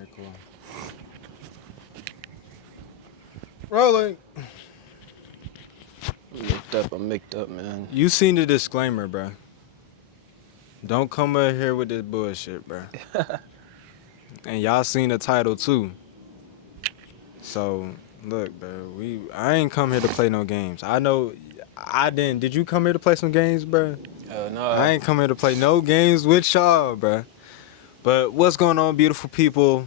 Alright, cool. Rolling. I'm mixed up, man. You seen the disclaimer, bro. Don't come out here with this bullshit, bro. And y'all seen the title too. So, look, bro, I ain't come here to play no games. I know I didn't. Did you come here to play some games, bro? No. I ain't come here to play no games with y'all, bro. But what's going on, beautiful people?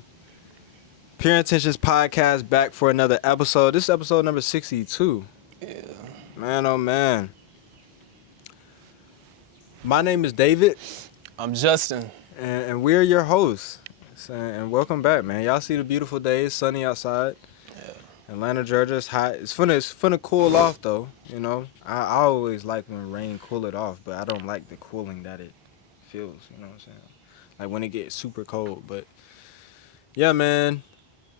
Pure Intentions Podcast back for another episode. This is episode number 62. Yeah. Man, oh man. My name is David. I'm Justin. And we're your hosts. And welcome back, man. Y'all see the beautiful day. It's sunny outside. Yeah. Atlanta, Georgia, it's hot. It's finna cool off, though, you know. I always like when rain cool it off, but I don't like the cooling that it feels, you know what I'm saying? Like when it gets super cold. But, yeah, man.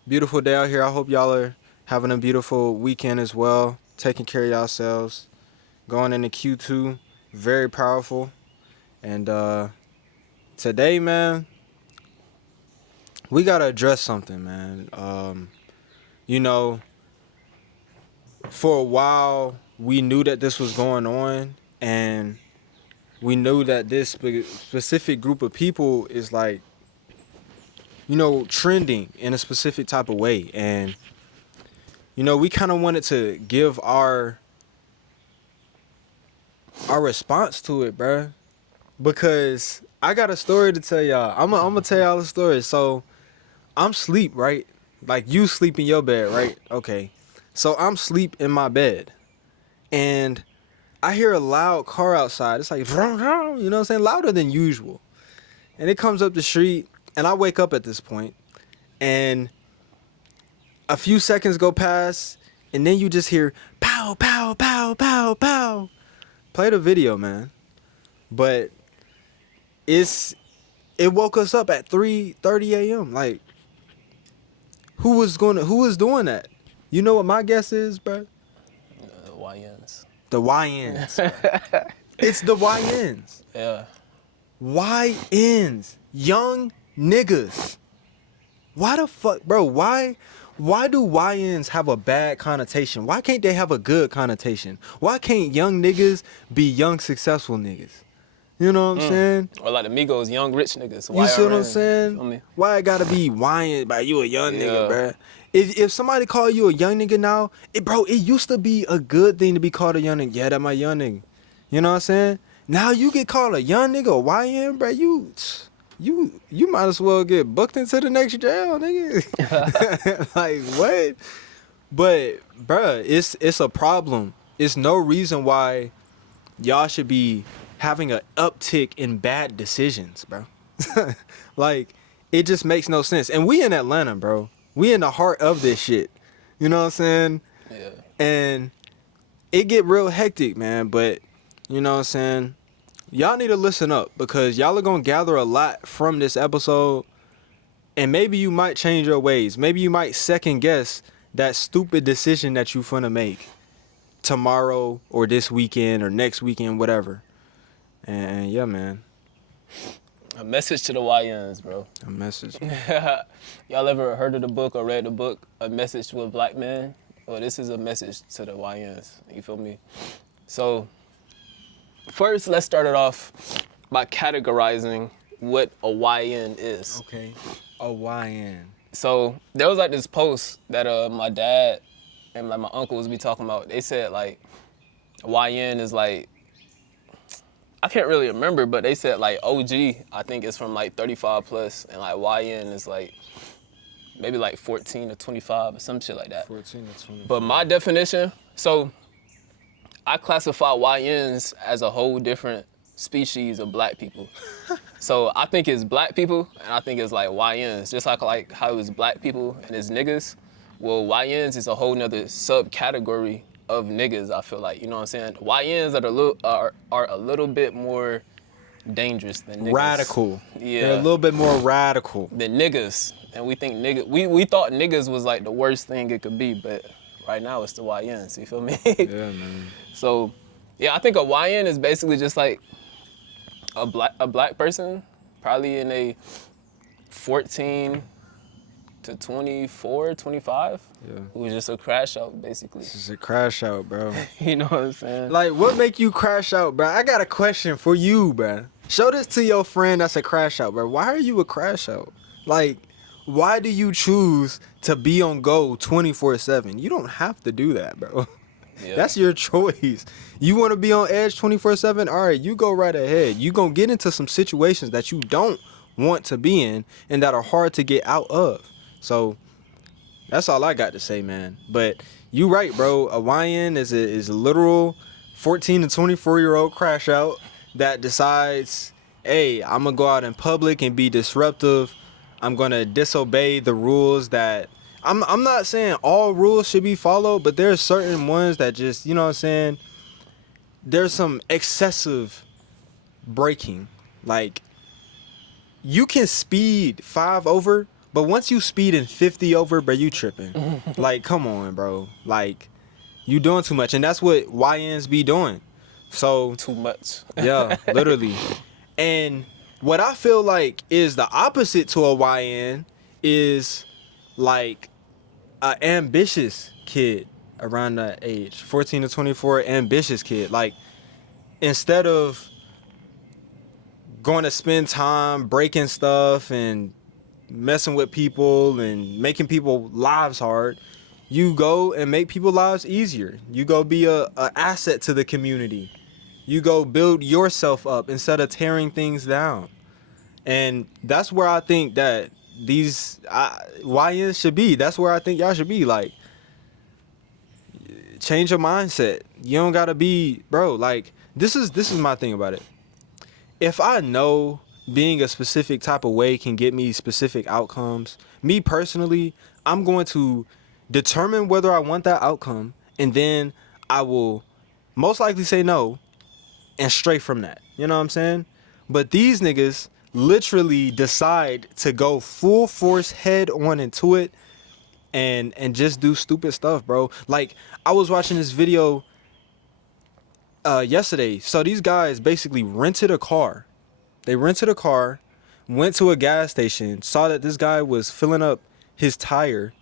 Beautiful day out here. I hope y'all are having a beautiful weekend as well. Taking care of yourselves. Going into Q2. Very powerful. And today, man, we got to address something, man. You know, for a while, we knew that this was going on, and we knew that this specific group of people is like, you know, trending in a specific type of way. And, you know, we kind of wanted to give our response to it, bruh. Because I got a story to tell y'all. I'm gonna tell y'all a story. So, I'm asleep, right? Like, you sleep in your bed, right? Okay. So, I'm asleep in my bed. And I hear a loud car outside. It's like, vroom, vroom, you know what I'm saying? Louder than usual. And it comes up the street. And I wake up at this point. And a few seconds go past. And then you just hear, pow, pow, pow, pow, pow. Play the video, man. But it woke us up at 3:30 a.m. Like, who was doing that? You know what my guess is, bro? YNs. The YNs. Bro. It's the YNs. Yeah. YNs. Young niggas. Why the fuck, bro? Why do YNs have a bad connotation? Why can't they have a good connotation? Why can't young niggas be young successful niggas? You know what I'm saying? Or like the Migos, young rich niggas. You see what I'm YRN, saying? you feel me? Why it gotta be YN by you a young nigga, Yeah. bruh? If somebody call you a young nigga now, it used to be a good thing to be called a young nigga. Yeah, that my young nigga. You know what I'm saying? Now you get called a young nigga or YN, bruh, you might as well get booked into the next jail, nigga. Like, what? But, bruh, it's a problem. It's no reason why y'all should be having an uptick in bad decisions, bro. Like, it just makes no sense. And we in Atlanta, bro. We in the heart of this shit. You know what I'm saying? Yeah. And it get real hectic, man. But, you know what I'm saying? Y'all need to listen up because y'all are going to gather a lot from this episode. And maybe you might change your ways. Maybe you might second guess that stupid decision that you finna make tomorrow or this weekend or next weekend, whatever. And yeah, man. A message to the YNs, bro. A message. Y'all ever heard of the book or read the book, A Message to a Black Man? Well, this is a message to the YNs. You feel me? So, first, let's start it off by categorizing what a YN is. Okay. A YN. So, there was like this post that my dad and like my uncles be talking about. They said like, YN is like, I can't really remember, but they said like OG, I think is from like 35 plus, and like YN is like maybe like 14 to 25 or some shit like that. 14 to 20. But my definition, so I classify YNs as a whole different species of black people. So I think it's black people, and I think it's like YNs, just like how it's black people and it's niggas. Well, YNs is a whole nother subcategory of niggas, I feel like, you know what I'm saying? YNs are a little bit more dangerous than niggas. Radical. Yeah. They're a little bit more radical. Than niggas. And we think we thought niggas was like the worst thing it could be, but right now it's the YNs, you feel me? Yeah, man. So, yeah, I think a YN is basically just like a black person, probably in a 14 to 24, 25. Yeah. It was just a crash out, basically. This is a crash out, bro. You know what I'm saying? Like, what make you crash out, bro? I got a question for you, bro. Show this to your friend that's a crash out, bro. Why are you a crash out? Like, why do you choose to be on go 24/7? You don't have to do that, bro. Yeah. That's your choice. You want to be on edge 24/7? All right, you go right ahead. You going to get into some situations that you don't want to be in and that are hard to get out of. So that's all I got to say, man. But you right, bro. A YN is a literal 14 to 24-year-old crash out that decides, hey, I'm going to go out in public and be disruptive. I'm going to disobey the rules that I'm not saying all rules should be followed, but there's certain ones that just, you know what I'm saying? There's some excessive braking. Like, you can speed 5 over, but once you speed in 50 over, bro, you tripping. Like, come on, bro. Like, you doing too much. And that's what YNs be doing. So, Too much. yeah, literally. And what I feel like is the opposite to a YN is like an ambitious kid around that age. 14 to 24, ambitious kid. Like, instead of going to spend time breaking stuff and messing with people and making people lives hard, you go and make people's lives easier. You go be a asset to the community. You go build yourself up instead of tearing things down. And that's where I think that these YNs should be. That's where I think y'all should be. Like, change your mindset. You don't gotta be, bro. Like, this is my thing about it. If I know being a specific type of way can get me specific outcomes, me personally, I'm going to determine whether I want that outcome, and then I will most likely say no and stray from that. You know what I'm saying? But these niggas literally decide to go full force head on into it and just do stupid stuff, bro. Like, I was watching this video yesterday. So these guys basically rented a car. They rented a car, went to a gas station, saw that this guy was filling up his tire.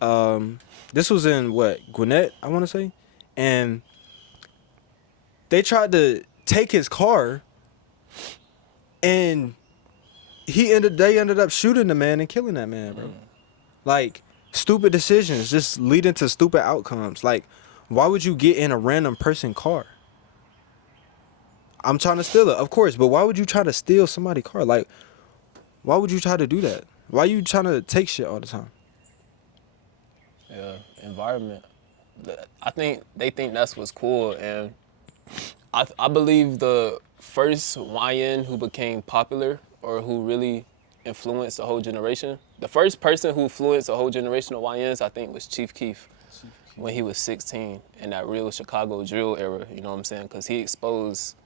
This was in Gwinnett, I want to say. And they tried to take his car, and they ended up shooting the man and killing that man, bro. Like, stupid decisions just leading to stupid outcomes. Like, why would you get in a random person car? I'm trying to steal it, of course, but why would you try to steal somebody's car? Like, why would you try to do that? Why you trying to take shit all the time? Yeah, environment. I think they think that's what's cool, and I believe the first YN who became popular or who really influenced a whole generation, the first person who influenced a whole generation of YNs, I think, was Chief Keef when he was 16 in that real Chicago drill era, you know what I'm saying? Because he exposed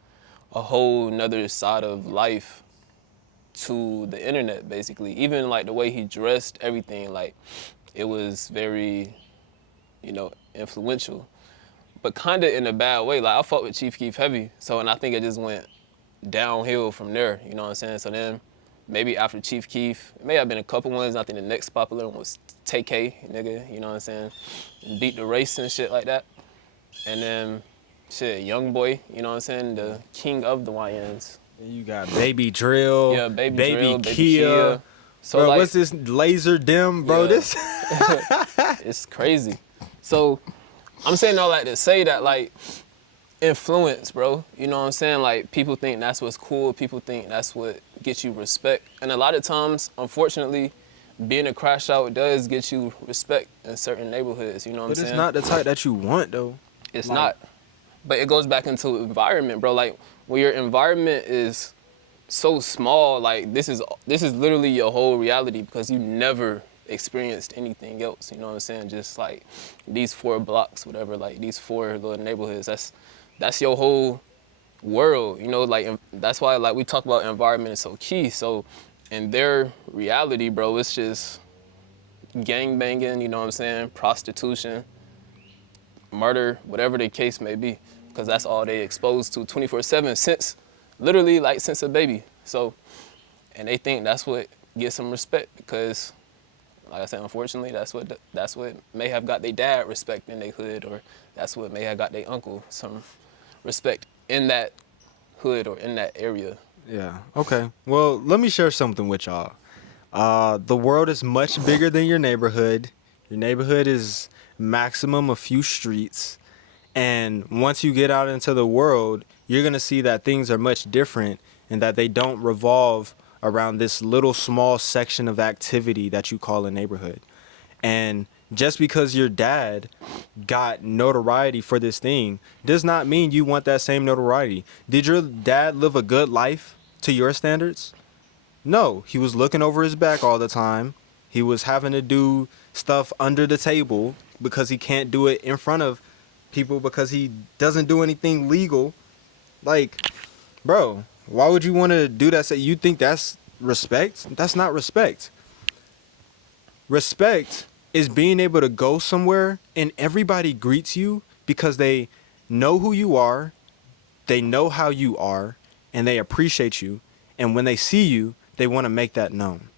a whole nother side of life to the internet, basically. Even like the way he dressed, everything, like, it was very, influential, but kind of in a bad way. Like, I fought with Chief Keef heavy, and I think it just went downhill from there, you know what I'm saying? So then maybe after Chief Keef, it may have been a couple ones. I think the next popular one was TK, nigga, you know what I'm saying? Beat the Race and shit like that. And then, Young Boy, you know what I'm saying? The king of the YNs. You got Baby Drill, Yeah, Baby Baby Drill, Kia. Baby Kia. So, bro, like, what's this Laser Dim, bro? Yeah. This it's crazy. So I'm saying all that to say that, like, influence, bro. You know what I'm saying? Like, people think that's what's cool. People think that's what gets you respect. And a lot of times, unfortunately, being a crash out does get you respect in certain neighborhoods. You know what I'm saying? But it's not the type that you want, though. It's Like, not. But it goes back into environment, bro. Like, when your environment is so small, like, this is literally your whole reality because you never experienced anything else. You know what I'm saying? Just like these 4 blocks, whatever, like these 4 little neighborhoods. That's your whole world. You know, like, that's why, like, we talk about environment is so key. So in their reality, bro, it's just gang banging. You know what I'm saying? Prostitution, murder, whatever the case may be, because that's all they exposed to 24/7 since a baby. So, and they think that's what gets them respect because like I said, unfortunately, that's what may have got their dad respect in their hood, or that's what may have got their uncle some respect in that hood or in that area. Yeah. Okay. Well, let me share something with y'all. The world is much bigger than your neighborhood. Your neighborhood is maximum a few streets. And once you get out into the world, you're going to see that things are much different and that they don't revolve around this little small section of activity that you call a neighborhood. And just because your dad got notoriety for this thing does not mean you want that same notoriety. Did your dad live a good life to your standards? No, he was looking over his back all the time. He was having to do stuff under the table because he can't do it in front of people because he doesn't do anything legal. Like, bro, why would you want to do that? So you think that's respect? That's not respect. Respect is being able to go somewhere and everybody greets you because they know who you are, they know how you are, and they appreciate you. And when they see you, they want to make that known.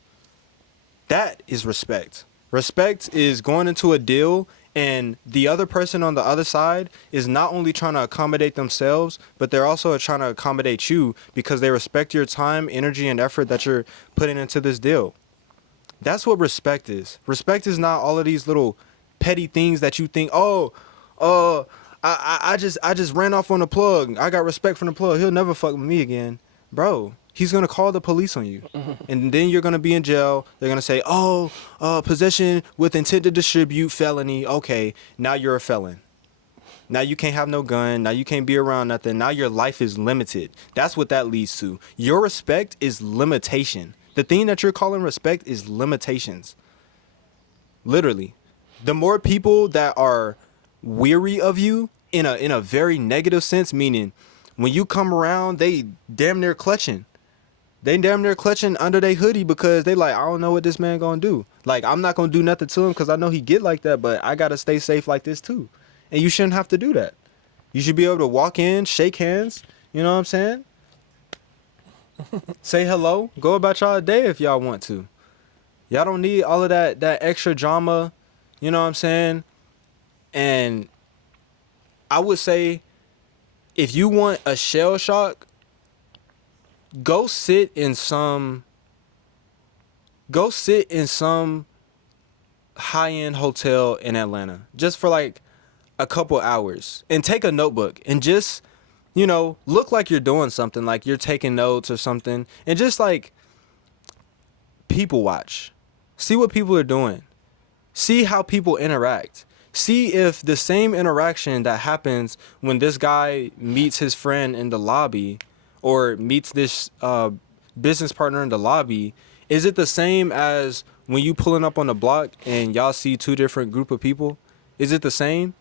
That is respect. Respect is going into a deal and the other person on the other side is not only trying to accommodate themselves, but they're also trying to accommodate you because they respect your time, energy, and effort that you're putting into this deal. That's what respect is. Respect is not all of these little petty things that you think, I just ran off on the plug. I got respect from the plug. He'll never fuck with me again. Bro, he's going to call the police on you. And then you're going to be in jail. They're going to say, possession with intent to distribute, felony. Okay, now you're a felon. Now you can't have no gun. Now you can't be around nothing. Now your life is limited. That's what that leads to. Your respect is limitation. The thing that you're calling respect is limitations. Literally. The more people that are weary of you in a very negative sense, meaning when you come around, they damn near clutching. They damn near clutching under their hoodie because they like, I don't know what this man gonna do. Like, I'm not gonna do nothing to him because I know he get like that, but I gotta stay safe like this too. And you shouldn't have to do that. You should be able to walk in, shake hands, you know what I'm saying? Say hello, go about y'all day if y'all want to. Y'all don't need all of that extra drama, you know what I'm saying? And I would say if you want a shell shock, go sit in some high-end hotel in Atlanta just for like a couple hours and take a notebook and just, look like you're doing something, like you're taking notes or something, and just like people watch. See what people are doing. See how people interact. See if the same interaction that happens when this guy meets his friend in the lobby or meets this business partner in the lobby, is it the same as when you pulling up on the block and y'all see two different group of people? Is it the same?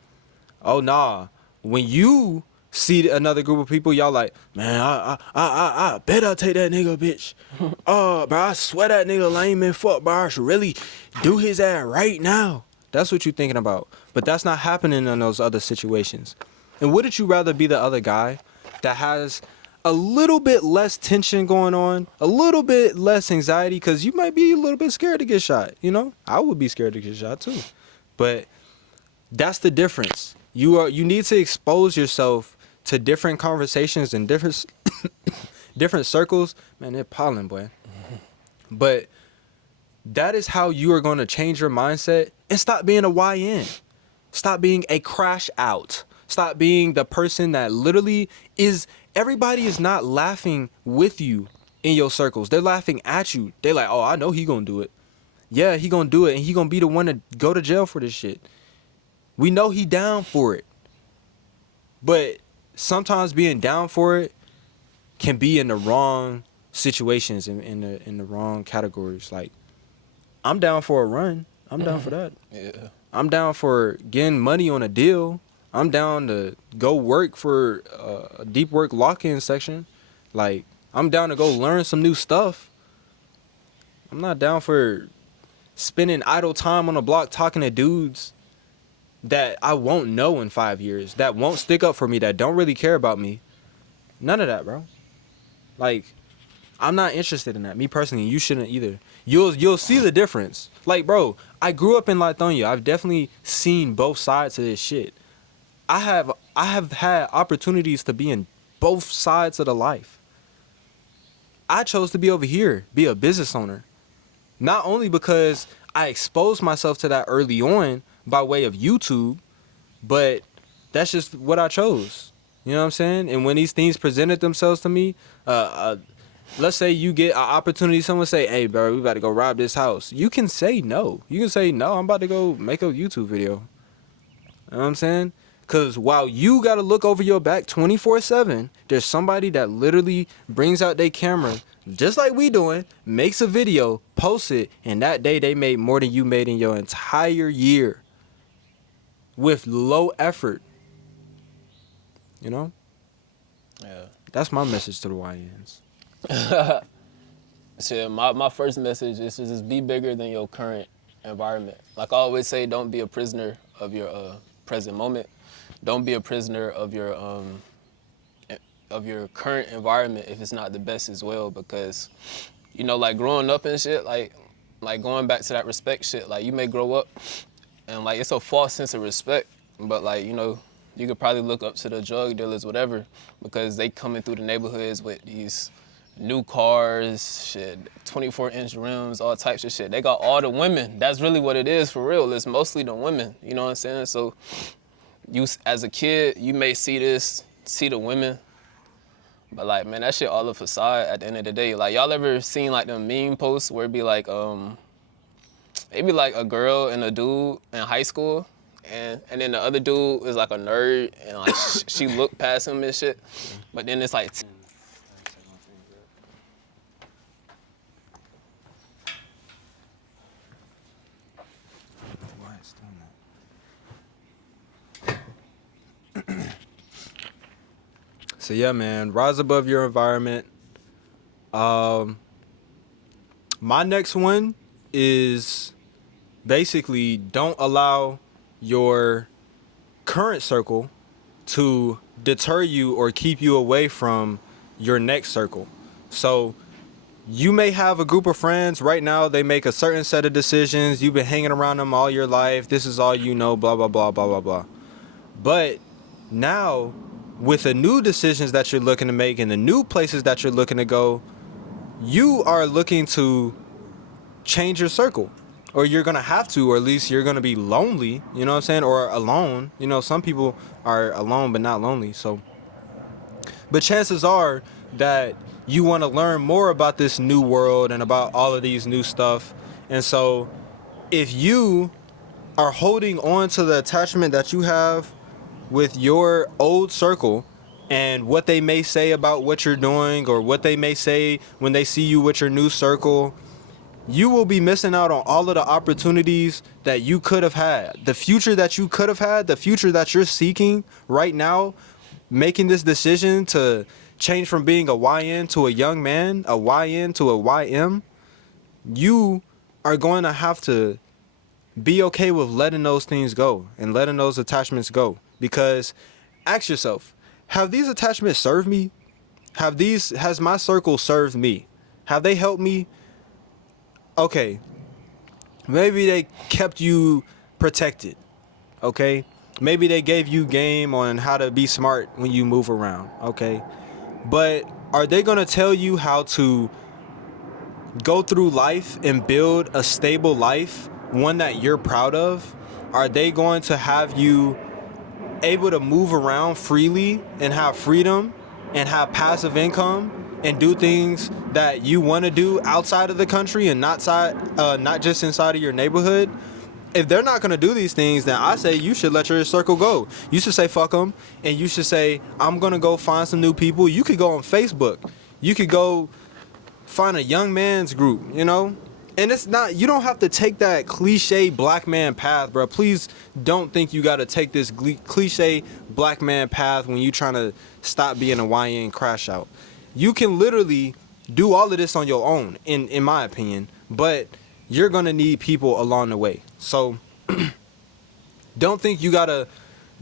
Oh, nah. When you see another group of people, y'all like, man, I bet I'll take that nigga, bitch. Bro, I swear that nigga lame and fuck, bro. I should really do his ass right now. That's what you're thinking about. But that's not happening in those other situations. And wouldn't you rather be the other guy that has a little bit less tension going on, a little bit less anxiety, because you might be a little bit scared to get shot, I would be scared to get shot too. But that's the difference. You need to expose yourself to different conversations and different different circles. Man, they're pollen, boy. But that is how you are going to change your mindset and stop being a YN. Stop being a crash out. Stop being the person that literally is, everybody is not laughing with you in your circles. They're laughing at you. They're like, oh, I know he gonna do it. Yeah, he gonna do it, and he gonna be the one to go to jail for this shit. We know he down for it. But sometimes being down for it can be in the wrong situations, in the wrong categories. Like, I'm down for a run. I'm down for that. Yeah. I'm down for getting money on a deal. I'm down to go work for a deep work lock-in section. Like, I'm down to go learn some new stuff. I'm not down for spending idle time on the block talking to dudes that I won't know in 5 years, that won't stick up for me, that don't really care about me. None of that, bro. Like, I'm not interested in that. Me personally, you shouldn't either. You'll see the difference. Like, bro, I grew up in Lithonia. I've definitely seen both sides of this shit. I have had opportunities to be in both sides of the life. I chose to be over here, be a business owner. Not only because I exposed myself to that early on by way of YouTube, but that's just what I chose. You know what I'm saying? And when these things presented themselves to me, let's say you get an opportunity, someone say, hey, bro, we about to go rob this house. You can say no. You can say, no, I'm about to go make a YouTube video. You know what I'm saying? Because while you got to look over your back 24/7, there's somebody that literally brings out their camera, just like we doing, makes a video, posts it, and that day they made more than you made in your entire year with low effort. You know? Yeah. That's my message to the YNs. Shit, my first message is to just be bigger than your current environment. Like I always say, don't be a prisoner of your present moment. Don't be a prisoner of your current environment if it's not the best as well. Because, you know, like growing up and shit, like going back to that respect shit, like you may grow up and like it's a false sense of respect, but like, you know, you could probably look up to the drug dealers, whatever, because they coming through the neighborhoods with these new cars, shit, 24-inch rims, all types of shit. They got all the women. That's really what it is for real. It's mostly the women, you know what I'm saying? So you, as a kid, you may see the women, but like, man, that shit all a facade at the end of the day. Like, y'all ever seen like them meme posts where it'd be like, it'd be like a girl and a dude in high school, and then the other dude is like a nerd, and like she looked past him and shit, but then it's like, Why it's doing that? So yeah, man, rise above your environment. My next one is basically don't allow your current circle to deter you or keep you away from your next circle. So you may have a group of friends right now, they make a certain set of decisions, you've been hanging around them all your life, this is all you know, blah blah blah blah blah blah. But now with the new decisions that you're looking to make and the new places that you're looking to go, you are looking to change your circle, or you're gonna have to, or at least you're gonna be lonely, you know what I'm saying, or alone. You know, some people are alone but not lonely. So, but chances are that you want to learn more about this new world and about all of these new stuff. And so if you are holding on to the attachment that you have with your old circle and what they may say about what you're doing, or what they may say when they see you with your new circle, you will be missing out on all of the opportunities that you could have had, the future that you could have had, the future that you're seeking right now, making this decision to change from being a YN to a young man, a YN to a YM. You are going to have to be okay with letting those things go and letting those attachments go. Because ask yourself, have these attachments served me? Has my circle served me? Have they helped me? Okay, maybe they kept you protected, okay? Maybe they gave you game on how to be smart when you move around, okay? But are they gonna tell you how to go through life and build a stable life, one that you're proud of? Are they going to have you able to move around freely and have freedom and have passive income and do things that you want to do outside of the country and not just inside of your neighborhood? If they're not going to do these things, then I say you should let your circle go. You should say fuck them, and you should say, I'm going to go find some new people. You could go on Facebook. You could go find a young man's group, you know? And it's not, you don't have to take that cliche black man path, bro. Please don't think you got to take this cliche black man path when you trying to stop being a YN crash out. You can literally do all of this on your own, in my opinion, but you're going to need people along the way. So don't think you got to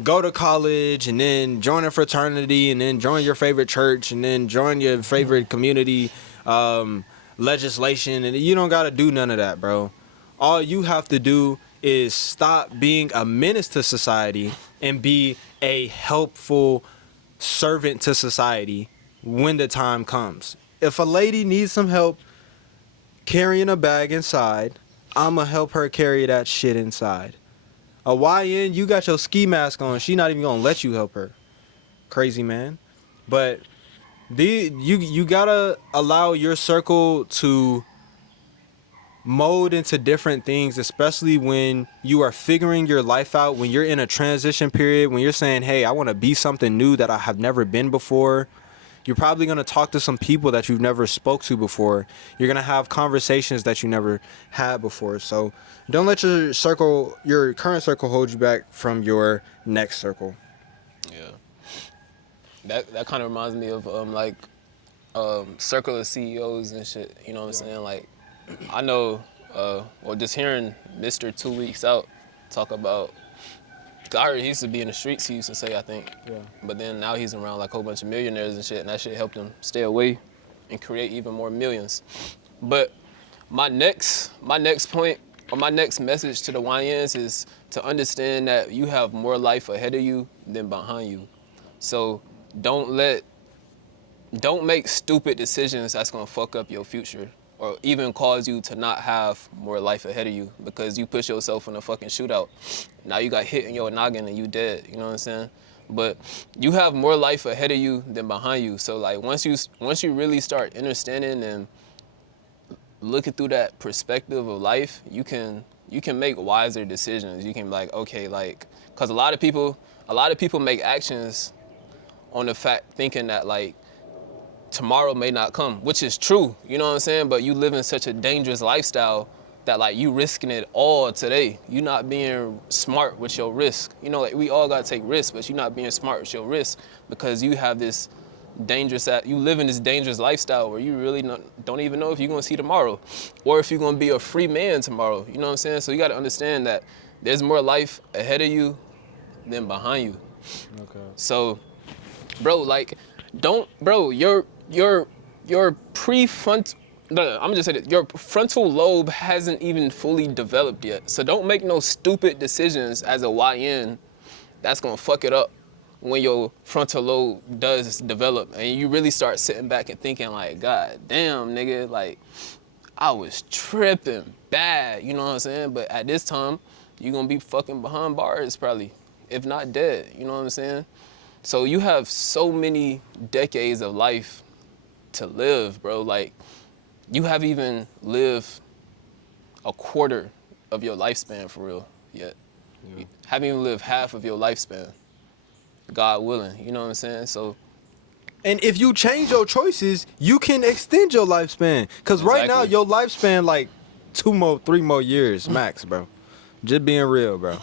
go to college and then join a fraternity and then join your favorite church and then join your favorite community legislation, and you don't gotta do none of that, bro. All you have to do is stop being a menace to society and be a helpful servant to society when the time comes. If a lady needs some help carrying a bag inside, I'ma help her carry that shit inside. A YN, you got your ski mask on, she not even gonna let you help her. Crazy man. But you gotta allow your circle to mold into different things, especially when you are figuring your life out, when you're in a transition period, when you're saying, hey, I want to be something new that I have never been before. You're probably going to talk to some people that you've never spoke to before. You're going to have conversations that you never had before. So don't let your circle, your current circle, hold you back from your next circle. Yeah. That kind of reminds me of circle of CEOs and shit. You know what I'm saying? Like, I know, or just hearing Mr. 2 Weeks Out talk about, I heard he used to be in the streets, he used to say, I think. Yeah. But then now he's around like a whole bunch of millionaires and shit, and that shit helped him stay away and create even more millions. But my next point, or my next message to the YNs is to understand that you have more life ahead of you than behind you. So don't make stupid decisions that's gonna fuck up your future, or even cause you to not have more life ahead of you because you push yourself in a fucking shootout. Now you got hit in your noggin and you dead, you know what I'm saying? But you have more life ahead of you than behind you. So like once you really start understanding and looking through that perspective of life, you can make wiser decisions. You can be like, okay, like, cause a lot of people make actions on the fact thinking that like tomorrow may not come, which is true, you know what I'm saying? But you live in such a dangerous lifestyle that like you risking it all today. You not being smart with your risk. You know, like we all gotta take risks, but you're not being smart with your risk because you have this you live in this dangerous lifestyle where you really don't even know if you're gonna see tomorrow or if you're gonna be a free man tomorrow, you know what I'm saying? So you gotta understand that there's more life ahead of you than behind you. Okay. So, bro, like, your prefrontal, no, I'm just saying it, your frontal lobe hasn't even fully developed yet. So don't make no stupid decisions as a YN that's gonna fuck it up when your frontal lobe does develop and you really start sitting back and thinking like, God damn, nigga, like, I was tripping bad, you know what I'm saying? But at this time, you're gonna be fucking behind bars probably, if not dead, you know what I'm saying? So you have so many decades of life to live, bro. Like, you haven't even lived a quarter of your lifespan for real yet. Yeah. You haven't even lived half of your lifespan, God willing, you know what I'm saying? So, and if you change your choices, you can extend your lifespan. Cause right now your lifespan like 3 more years max, bro. Just being real, bro.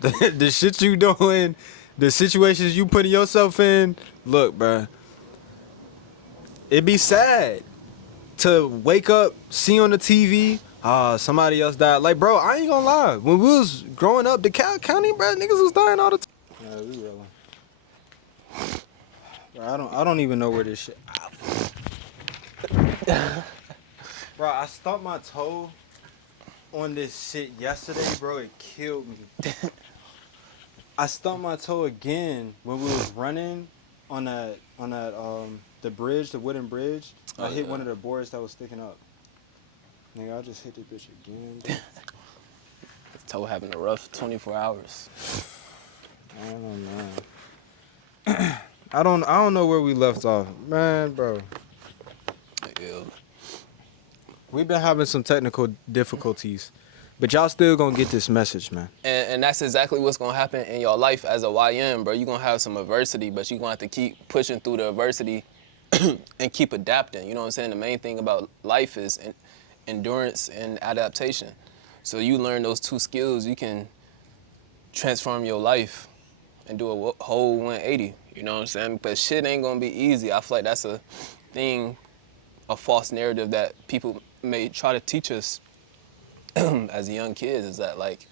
The shit you doing, the situations you putting yourself in, look, bro. It'd be sad to wake up, see on the TV, somebody else died. Like, bro, I ain't gonna lie. When we was growing up, DeKalb County, bro, niggas was dying all the time. Yeah, we real. Bro, I don't even know where this shit. Bro, I stumped my toe on this shit yesterday, bro. It killed me. I stumped my toe again when we was running on that the bridge, the wooden bridge. I hit one of the boards that was sticking up. Nigga, I just hit this bitch again. The toe having a rough 24 hours. I don't know. I don't know where we left off, man, bro. Yeah. We've been having some technical difficulties, but y'all still gonna get this message, man. And that's exactly what's gonna happen in your life as a YN, bro. You're gonna have some adversity, but you're gonna have to keep pushing through the adversity and keep adapting. You know what I'm saying? The main thing about life is endurance and adaptation. So you learn those two skills, you can transform your life and do a whole 180. You know what I'm saying? But shit ain't gonna be easy. I feel like that's a thing, a false narrative that people may try to teach us as young kids, is that like,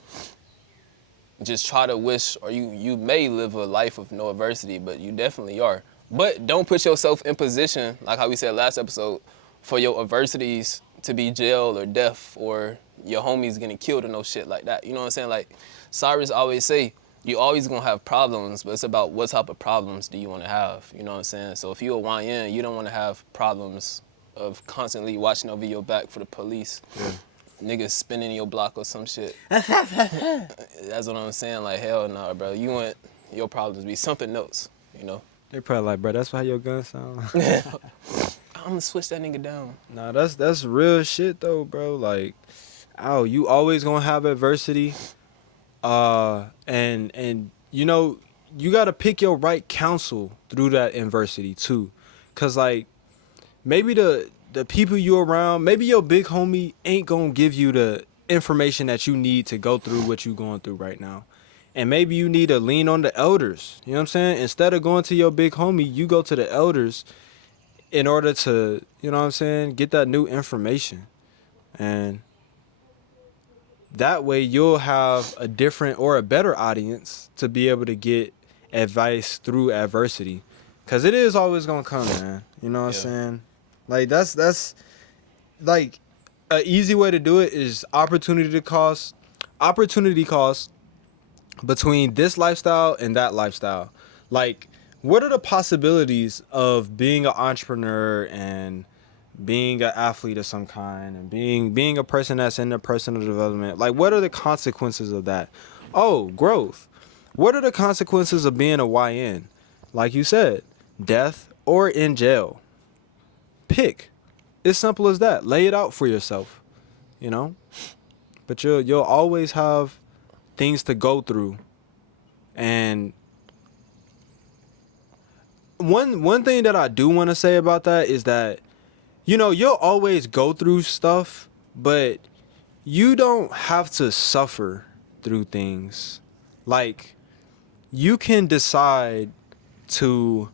just try to wish, or you may live a life of no adversity, but you definitely are. But don't put yourself in position, like how we said last episode, for your adversities to be jail or death or your homies getting killed or no shit like that. You know what I'm saying? Like Cyrus always say, you always gonna have problems, but it's about what type of problems do you want to have. You know what I'm saying? So if you're a YN, you don't want to have problems of constantly watching over your back for the police. Yeah. Niggas spinning your block or some shit. That's what I'm saying. Like, hell nah, bro. You want your problems to be something else, you know? They probably like, bro, that's how your gun sound. I'm gonna switch that nigga down. Nah, that's real shit though, bro. Like, you always gonna have adversity. And you know, you gotta pick your right counsel through that adversity too. Cause like, maybe the people you around, maybe your big homie ain't gonna give you the information that you need to go through what you going through right now. And maybe you need to lean on the elders. You know what I'm saying? Instead of going to your big homie, you go to the elders in order to, you know what I'm saying, get that new information. And that way you'll have a different or a better audience to be able to get advice through adversity. Cause it is always gonna come, man. You know what I'm saying? Like that's like an easy way to do it is opportunity cost between this lifestyle and that lifestyle. Like, what are the possibilities of being an entrepreneur and being an athlete of some kind and being a person that's in their personal development? Like, what are the consequences of that? Oh, growth. What are the consequences of being a YN? Like you said, death or in jail. Pick. It's simple as that. Lay it out for yourself, you know? But you'll always have things to go through. And one thing that I do want to say about that is that, you know, you'll always go through stuff, but you don't have to suffer through things. Like, you can decide to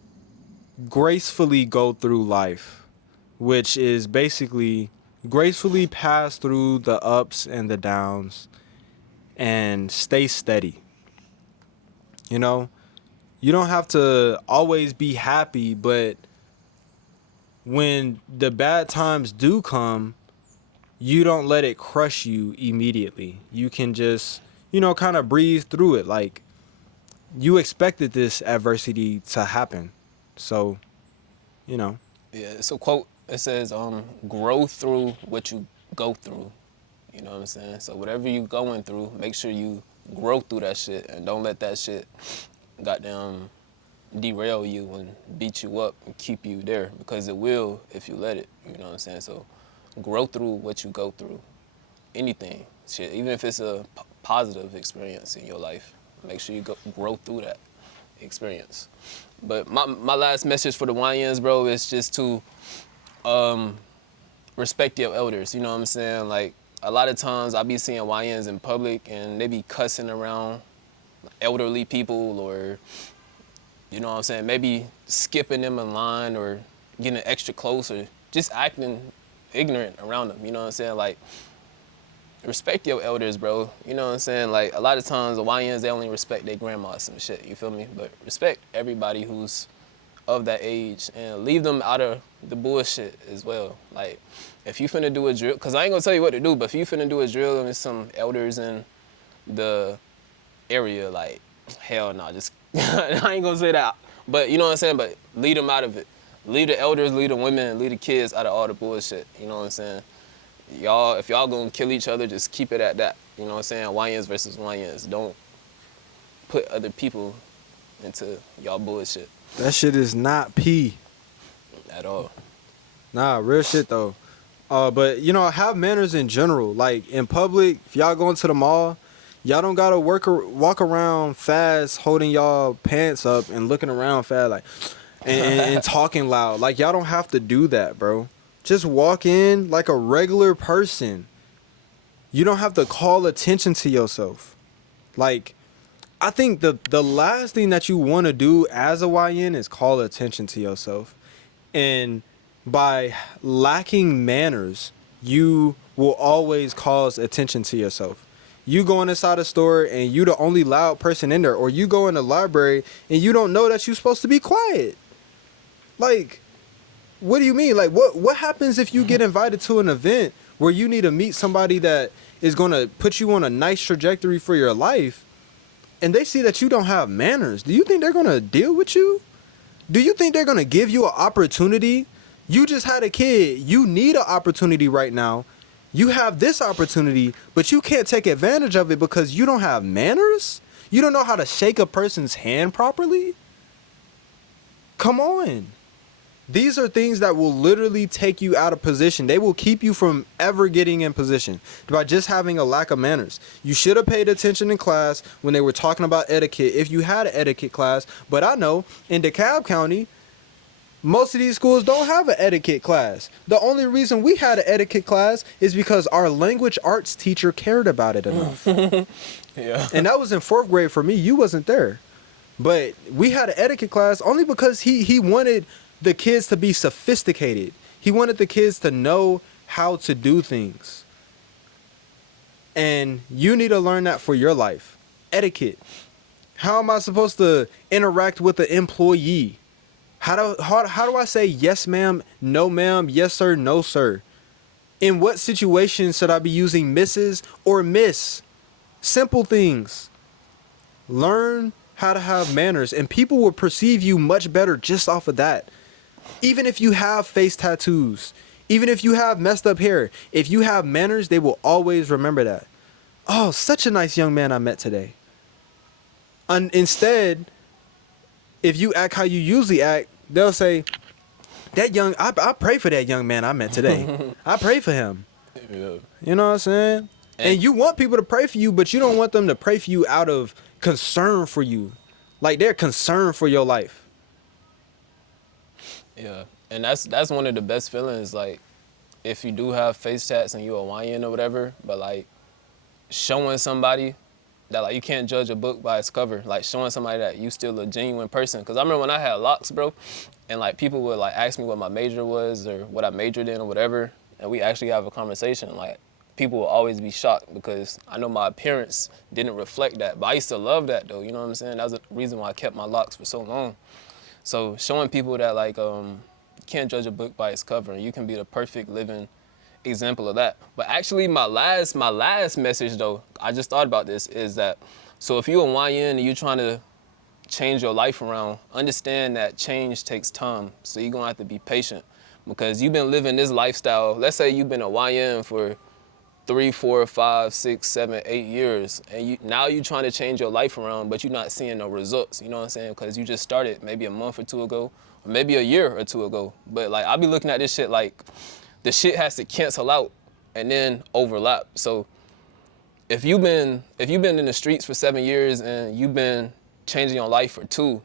gracefully go through life, which is basically gracefully pass through the ups and the downs and stay steady. You know, you don't have to always be happy, but when the bad times do come, you don't let it crush you immediately. You can just, you know, kind of breathe through it. Like, you expected this adversity to happen. So, you know. Yeah, it's a quote. It says, grow through what you go through. You know what I'm saying? So whatever you going through, make sure you grow through that shit and don't let that shit goddamn derail you and beat you up and keep you there, because it will if you let it. You know what I'm saying? So grow through what you go through. Anything. Shit, even if it's a positive experience in your life, make sure you grow through that experience. But my last message for the YNs, bro, is just to respect your elders. You know what I'm saying? Like, a lot of times I be seeing YNs in public and they be cussing around elderly people, or, you know what I'm saying, maybe skipping them in line or getting extra close or just acting ignorant around them. You know what I'm saying? Like, respect your elders, bro. You know what I'm saying? Like, a lot of times the YNs, they only respect their grandmas and shit, you feel me? But respect everybody who's of that age and leave them out of the bullshit as well. Like, if you finna do a drill, cause I ain't gonna tell you what to do, but if you finna do a drill and there's some elders in the area, like, hell no, just, I ain't gonna say that. But you know what I'm saying? But leave them out of it. Leave the elders, leave the women, leave the kids out of all the bullshit. You know what I'm saying? Y'all, if y'all gonna kill each other, just keep it at that. You know what I'm saying? YNs versus YNs. Don't put other people into y'all bullshit. That shit is not P. At all. Nah, real shit though. But you know, have manners in general. Like, in public, if y'all going to the mall, y'all don't gotta walk around fast, holding y'all pants up and looking around fast, like, and talking loud. Like, y'all don't have to do that, bro. Just walk in like a regular person. You don't have to call attention to yourself. Like, I think the last thing that you want to do as a YN is call attention to yourself. And by lacking manners, you will always cause attention to yourself. You going inside a store and you the only loud person in there, or you go in the library and you don't know that you're supposed to be quiet. Like, What do you mean? Like, what happens if you get invited to an event where you need to meet somebody that is gonna put you on a nice trajectory for your life, and they see that you don't have manners? Do you think they're gonna deal with you? Do you think they're gonna give you an opportunity? You just had a kid. You need an opportunity right now. You have this opportunity, but you can't take advantage of it because you don't have manners? You don't know how to shake a person's hand properly? Come on. These are things that will literally take you out of position. They will keep you from ever getting in position by just having a lack of manners. You should have paid attention in class when they were talking about etiquette, if you had an etiquette class. But I know in DeKalb County, most of these schools don't have an etiquette class. The only reason we had an etiquette class is because our language arts teacher cared about it enough. Yeah. And that was in 4th grade for me. You wasn't there. But we had an etiquette class only because he wanted the kids to be sophisticated. He wanted the kids to know how to do things. And you need to learn that for your life. Etiquette. How am I supposed to interact with an employee? How do I say yes ma'am, no ma'am, yes sir, no sir? In what situation should I be using Mrs. or Miss? Simple things. Learn how to have manners, and people will perceive you much better just off of that. Even if you have face tattoos, even if you have messed up hair, if you have manners, they will always remember that. Oh, such a nice young man I met today. And instead, if you act how you usually act, they'll say, I pray for that young man I met today. I pray for him. Yeah. You know what I'm saying? And you want people to pray for you, but you don't want them to pray for you out of concern for you. Like, they're concerned for your life. Yeah, and that's one of the best feelings. Like, if you do have face tats and you're a YN or whatever, but like showing somebody that like you can't judge a book by its cover. Like showing somebody that you still a genuine person. Cause I remember when I had locks, bro, and like people would like ask me what my major was or what I majored in or whatever, and we actually have a conversation. Like people will always be shocked because I know my appearance didn't reflect that, but I used to love that though. You know what I'm saying? That was the reason why I kept my locks for so long. So showing people that like you can't judge a book by its cover, and you can be the perfect living example of that. But actually my last message though, I just thought about this, is that so if you're a YN and you're trying to change your life around, understand that change takes time. So you're gonna have to be patient because you've been living this lifestyle. Let's say you've been a YN for 3, 4, 5, 6, 7, 8 years, and now you're trying to change your life around, but you're not seeing no results, you know what I'm saying? Because you just started maybe a month or two ago, or maybe a year or two ago. But like, I'll be looking at this shit like, the shit has to cancel out and then overlap. So if you've been in the streets for 7 years and you've been changing your life for 2,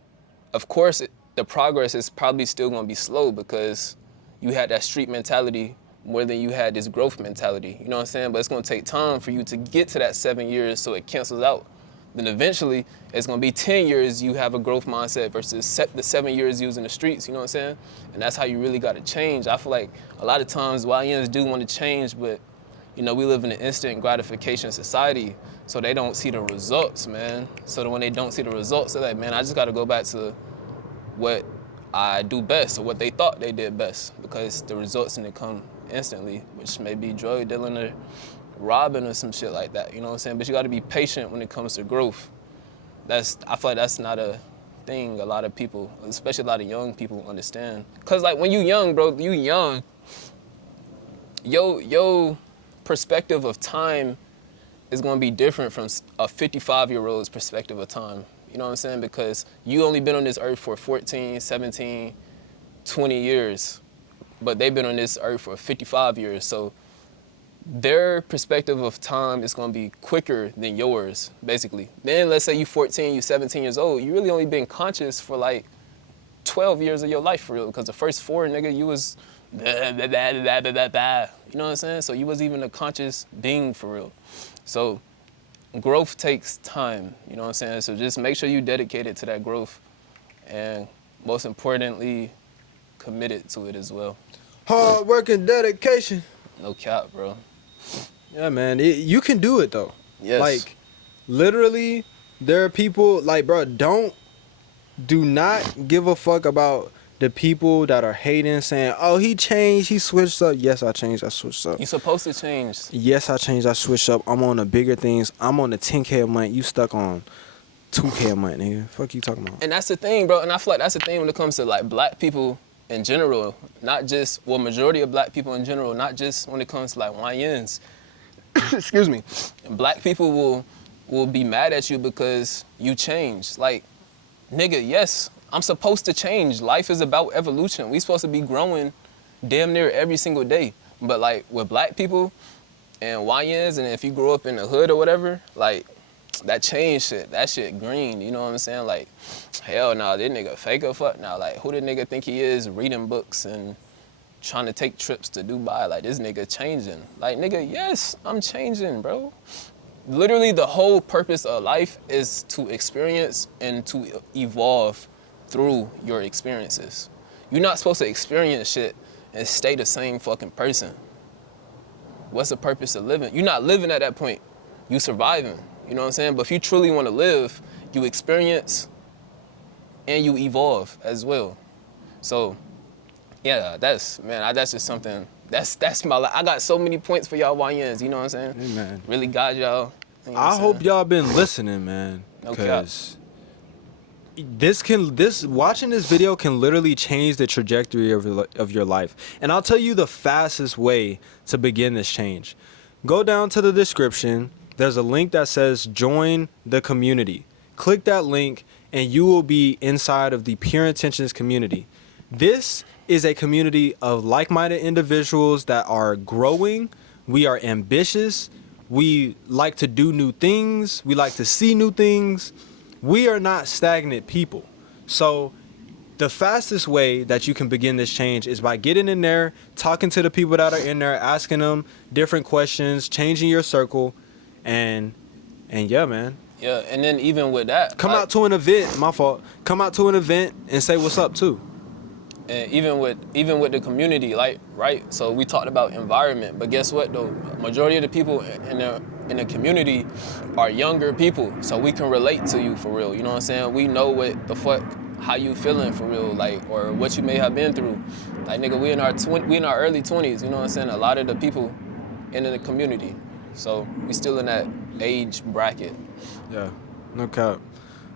of course the progress is probably still gonna be slow because you had that street mentality more than you had this growth mentality, you know what I'm saying? But it's gonna take time for you to get to that 7 years so it cancels out. Then eventually it's gonna be 10 years you have a growth mindset versus the 7 years you was in the streets, you know what I'm saying? And that's how you really gotta change. I feel like a lot of times YNs do wanna change, but you know, we live in an instant gratification society, so they don't see the results, man. So when they don't see the results, they're like, man, I just gotta go back to what I do best or what they thought they did best, because the results didn't come instantly, which may be drug dealing or robbing or some shit like that, you know what I'm saying? But you gotta be patient when it comes to growth. I feel like that's not a thing a lot of people, especially a lot of young people, understand. Cause like when you young, bro, yo perspective of time is gonna be different from a 55-year-old's perspective of time. You know what I'm saying? Because you only been on this earth for 14, 17, 20 years, but they've been on this earth for 55 years. So their perspective of time is gonna be quicker than yours, basically. Then let's say you 14, you 17 years old, you really only been conscious for like 12 years of your life for real, because the first 4, nigga, you was blah, blah, blah, blah, blah, blah, blah. You know what I'm saying? So you wasn't even a conscious being for real. So growth takes time, you know what I'm saying? So just make sure you dedicated to that growth, and most importantly, committed to it as well. Hard work and dedication. No cap, bro. Yeah, man, you can do it though. Yes. Like, literally, there are people like, bro, do not give a fuck about the people that are hating, saying, "Oh, he changed, he switched up." Yes, I changed, I switched up. You supposed to change. Yes, I changed, I switched up. I'm on the bigger things. I'm on the 10K a month. You stuck on 2K a month, nigga. Fuck you talking about? And that's the thing, bro. And I feel like that's the thing when it comes to like black people in general, not just, well, majority of black people in general, not just when it comes to like YNs. Excuse me. Black people will be mad at you because you changed. Like, nigga, yes, I'm supposed to change. Life is about evolution. We supposed to be growing damn near every single day. But like with black people and YNs, and if you grow up in the hood or whatever, like that change shit, that shit green, you know what I'm saying? Like, hell no, this nigga fake or fuck now. Like, who the nigga think he is reading books and trying to take trips to Dubai? Like, this nigga changing. Like, nigga, yes, I'm changing, bro. Literally the whole purpose of life is to experience and to evolve through your experiences. You're not supposed to experience shit and stay the same fucking person. What's the purpose of living? You're not living at that point. You surviving, you know what I'm saying? But if you truly want to live, you experience and you evolve as well. So, yeah, that's just something, that's my life. I got so many points for y'all YNs, you know what I'm saying? Hey, man. Really guide y'all. You know what I I'm hope saying? y'all been listening, man. No cap. Because watching this video can literally change the trajectory of your life. And I'll tell you the fastest way to begin this change. Go down to the description. There's a link that says join the community. Click that link and you will be inside of the Pure Intentions community. This is a community of like-minded individuals that are growing. We are ambitious. We like to do new things. We like to see new things. We are not stagnant people. So the fastest way that you can begin this change is by getting in there, talking to the people that are in there, asking them different questions, changing your circle, and yeah, man. Yeah, and then even with that, Come like, out to an event, my fault. Come out to an event and say what's up too. and even with the community, like, right? So we talked about environment, but guess what though? Majority of the people in the community are younger people, so we can relate to you for real. You know what I'm saying? We know what the fuck, how you feeling for real, like, or what you may have been through. Like, nigga, we in our early 20s. You know what I'm saying? A lot of the people in the community, so we still in that age bracket. Yeah, no cap.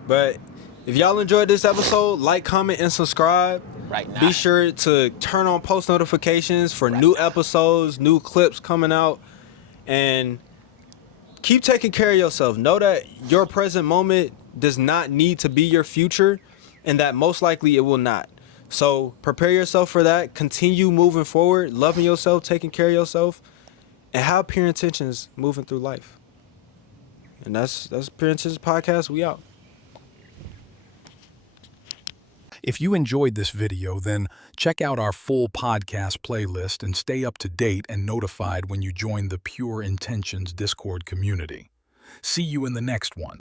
But if y'all enjoyed this episode, like, comment, and subscribe. Right now. Be sure to turn on post notifications for new episodes, new clips coming out, and keep taking care of yourself. Know that your present moment does not need to be your future, and that most likely it will not. So prepare yourself for that. Continue moving forward, loving yourself, taking care of yourself, and have pure intentions moving through life. And that's Pure Intentions Podcast. We out. If you enjoyed this video, then check out our full podcast playlist and stay up to date and notified when you join the Pure Intentions Discord community. See you in the next one.